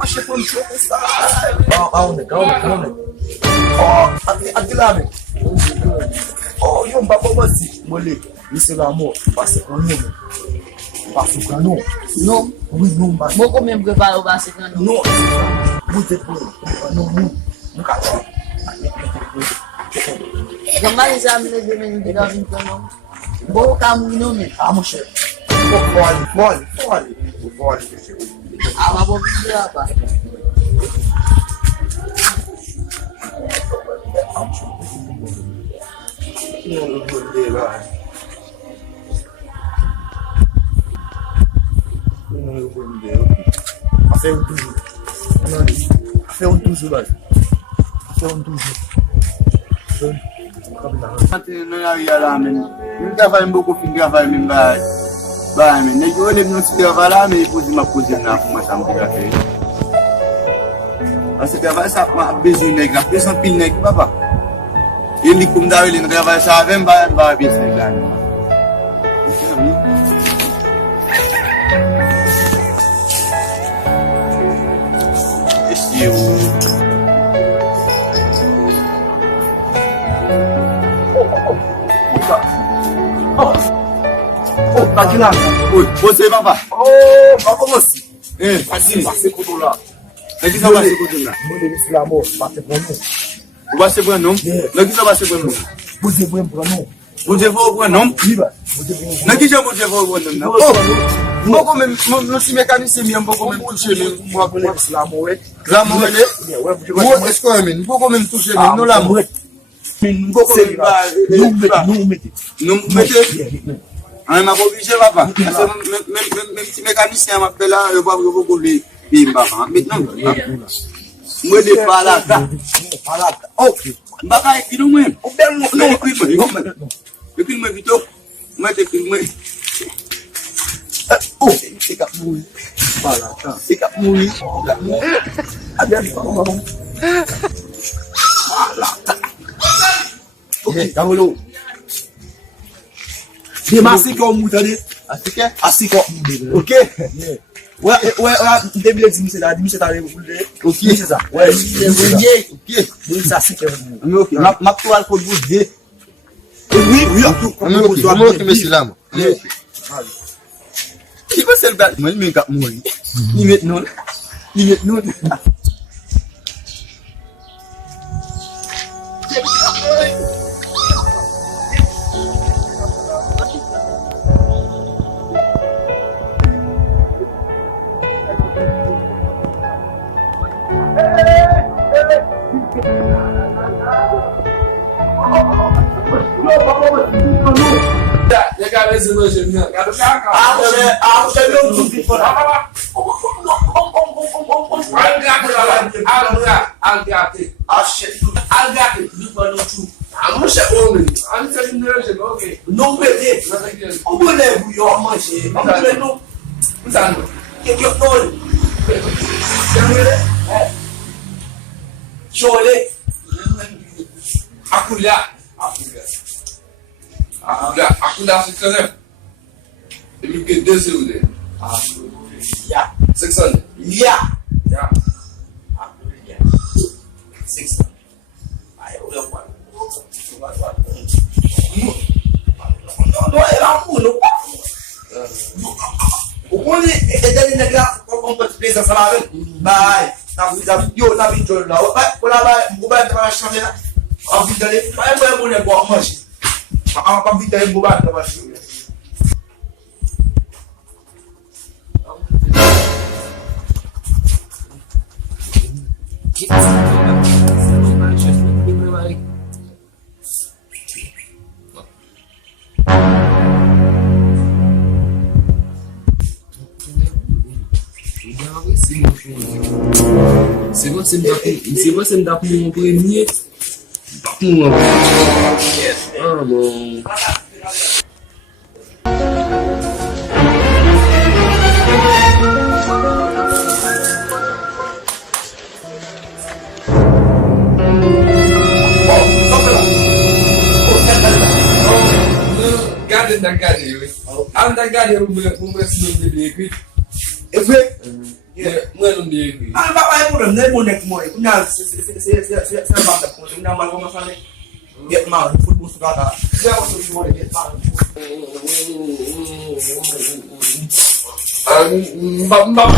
Achei quando você aonde? Aqui lá, velho. Oh, eu não vou mais moleque. Isso é amor. Passa com ele. Passa com ele. Non. Oui, non, mas. Mwen kon men prepare ou base kan nou? Non. Muito por. Não. Nunca tive. Gaman sa amin na di men di gawin ko nou? Bo ka mwen nou men? Ah, mon cher. Fole. Ama bo bidya pa? Não vou ler lá. Não vou ler. Afé um toujours. Afé um toujours là. Afé um toujours. Non ya la men. Mwen travay mboko fin travay men ba men. Nek yo nek nou si travay la men pozi ma pozi nan pou ma chanm di la fe. Ase travay sa ma bezou nek la. Besan pil nek papa. Yon li koum da yon travay sa avem ba bes nek la. Esti yo. Aqui lá. Oi, você papa. Vamos assim. Passei por lá. Nek ki sa base kote la? Mole nesse amor, passei por nous. Ou base pren nom? Nek ki sa base pren nom? Você vem para nous. Bouje fò pren nom? Viva. Nek ki jan bouje fò pren nom? Mwen kon men, mwen si mekanise mi, mwen kon men touche men. Mole nesse amor, La mwen le? Mwen esko men, mwen kon men touche men, nou la mwen. Mwen kon men ba, Não mete. nou mette? An mwen oblige papa. Ase men si mekanise an apel la, yo pa pou kou li bimba. Met non? Mwen de palata. Palata. Ok. Baka ekil mwen. O bel Non, ekil mwen vito. Mwen te ekil mwen. Oh, fica muito. Palata. Fica muito. Adeus, vamos. Palata. Ok, Camilo. Dia masih kau muda deh. Asik kok. Ok. Ouais, début de dimanche là, dimanche là, ok, c'est ça. Ouais, ok. Donc ça c'est que. Ok, ma toile pour vous dire. Oui, Ok, monsieur là. Qui va se le battre? Moi, il m'a mourir. Il met non. Não perder. O boneco e o manche. Não. Que eu tô. Chole. Akulha c'est très bien. Et puis que 2 euros. Yeah. 600. Yeah. 600. Não era muito. O quando é dali na graça com precisa falar, vai. Na vida eu na vida lá. Vai para chamar lá. A vida dele vai mulher boa mas. A vida é boa para mas. Se você me dá para um premier, não. Anda gade, eu vou me ensinar de beber. Efek. Mwen nou de ekri. An pa pa e problem, nan e bonek mwen. Kou nan se banda pou, kou nan mal koman sa ne. Get mal, football sou gata. Se a waso ki mwen get mal. Mbap